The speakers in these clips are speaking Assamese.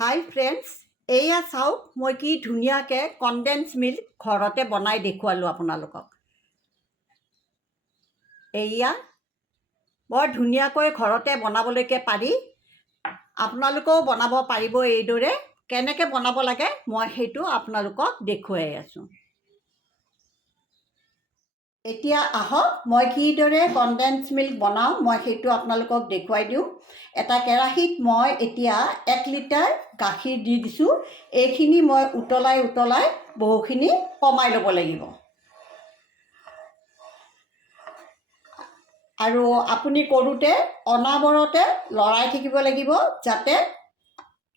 হাই ফ্ৰেণ্ডছ, এয়া চাওক মই কি ধুনীয়াকৈ কনডেন্স মিল্ক ঘৰতে বনাই দেখুৱালোঁ আপোনালোকক। এয়া বৰ ধুনীয়াকৈ ঘৰতে বনাবলৈকে পাৰি। আপোনালোকেও বনাব পাৰিব এইদৰে। কেনেকৈ বনাব লাগে মই সেইটো আপোনালোকক দেখুৱাই আছোঁ। এতিয়া আহক মই কিদৰে কনডেন্স মিল্ক বনাওঁ মই সেইটো আপোনালোকক দেখুৱাই দিওঁ। এটা কেৰাহীত মই এতিয়া 1 লিটাৰ গাখীৰ দি দিছোঁ। এইখিনি মই উতলাই বহুখিনি কমাই ল'ব লাগিব। আৰু আপুনি কৰোঁতে অনাবৰতে লৰাই থাকিব লাগিব যাতে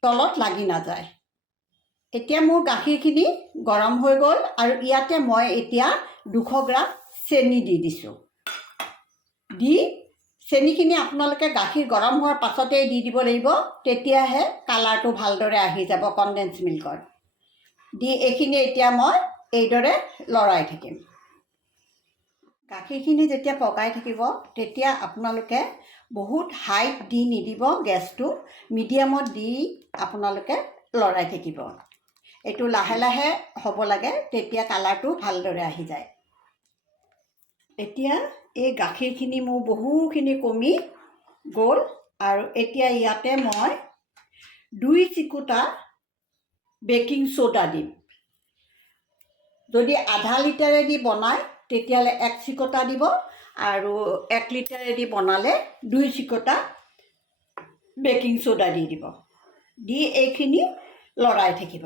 তলত লাগি নাযায়। এতিয়া মোৰ গাখীৰখিনি গৰম হৈ গ'ল আৰু ইয়াতে মই এতিয়া 200 গ্ৰাম চেনি দি দিছোঁ। চেনিখিনি আপোনালোকে গাখীৰ গৰম হোৱাৰ পাছতেই দি দিব লাগিব, তেতিয়াহে কালাৰটো ভালদৰে আহি যাব কনডেন্স মিল্কৰ। এইখিনি এতিয়া মই এইদৰে লৰাই থাকিম। গাখীৰখিনি যেতিয়া পগাই থাকিব তেতিয়া আপোনালোকে বহুত হাইত দি নিদিব, গেছটো মিডিয়ামত দি আপোনালোকে লৰাই থাকিব। এইটো লাহে লাহে হ'ব লাগে, তেতিয়া কালাৰটো ভালদৰে আহি যায়। এতিয়া এই গাখীৰখিনি মোৰ বহুখিনি কমি গ'ল আৰু এতিয়া ইয়াতে মই 2 চিকুটা বেকিং সোডা দিম। যদি আধা লিটাৰেদি বনায় তেতিয়াহ'লে 1 চিকুটা দিব আৰু 1 লিটাৰেদি বনালে 2 চিকুটা বেকিং সোডা দি দিব। এইখিনি লৰাই থাকিব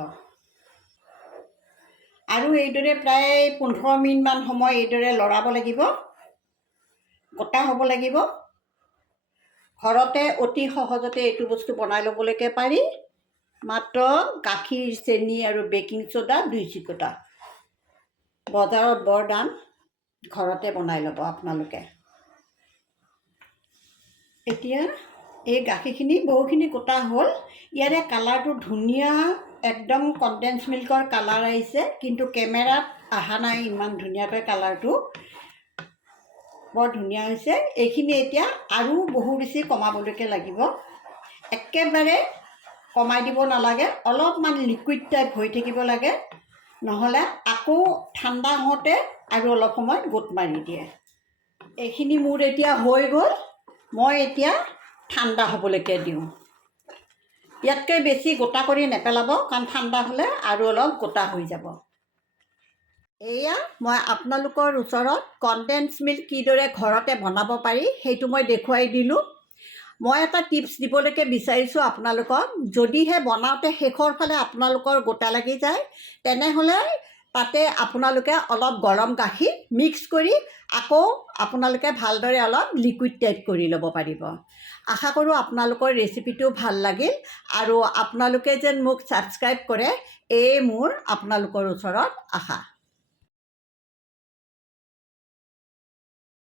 আৰু এইদৰে প্ৰায় 15 মিনিটমান সময় এইদৰে লৰাব লাগিব। গোটা হ'ব লাগিব। ঘৰতে অতি সহজতে এইটো বস্তু বনাই ল'বলৈকে পাৰি। মাত্ৰ গাখীৰ, চেনি আৰু বেকিং সোডা 2 চিকুটা। বজাৰত বৰ দাম, ঘৰতে বনাই ল'ব আপোনালোকে। এতিয়া এই গাখীৰখিনি বহুখিনি গোটা হ'ল। ইয়াৰে কালাৰটো ধুনীয়া, একদম কনডেন্স মিল্কৰ কালাৰ আহিছে, কিন্তু কেমেৰাত অহা নাই ইমান ধুনীয়াকৈ কালাৰটো। বৰ ধুনীয়া হৈছে। এইখিনি এতিয়া আৰু বহু বেছি কমাবলৈকে লাগিব। একেবাৰে কমাই দিব নালাগে, অলপমান লিকুইড টাইপ হৈ থাকিব লাগে, নহ'লে আকৌ ঠাণ্ডা হওঁতে আৰু অলপ সময় গোট মাৰি দিয়ে। এইখিনি মোৰ এতিয়া হৈ গ'ল। মই এতিয়া ঠাণ্ডা হ'বলৈকে দিওঁ। ইয়াতকৈ বেছি গোটা কৰি নেপেলাব, কাৰণ ঠাণ্ডা হ'লে আৰু অলপ গোটা হৈ যাব। এয়া মই আপোনালোকৰ ওচৰত কনডেন্স মিল্ক কিদৰে ঘৰতে বনাব পাৰি সেইটো মই দেখুৱাই দিলোঁ। মই এটা টিপছ দিবলৈকে বিচাৰিছোঁ আপোনালোকক। যদিহে বনাওঁতে শেষৰ ফালে আপোনালোকৰ গোটা লাগি যায়, তেনেহ'লে তাতে আপোনালোকে অলপ গৰম গাখীৰ মিক্স কৰি আকৌ আপোনালোকে ভালদৰে অলপ লিকুইড টাইপ কৰি ল'ব পাৰিব। আশা কৰোঁ আপোনালোকৰ ৰেচিপিটো ভাল লাগিল আৰু আপোনালোকে যেন মোক ছাবস্ক্ৰাইব কৰে, এই মোৰ আপোনালোকৰ ওচৰত আশা।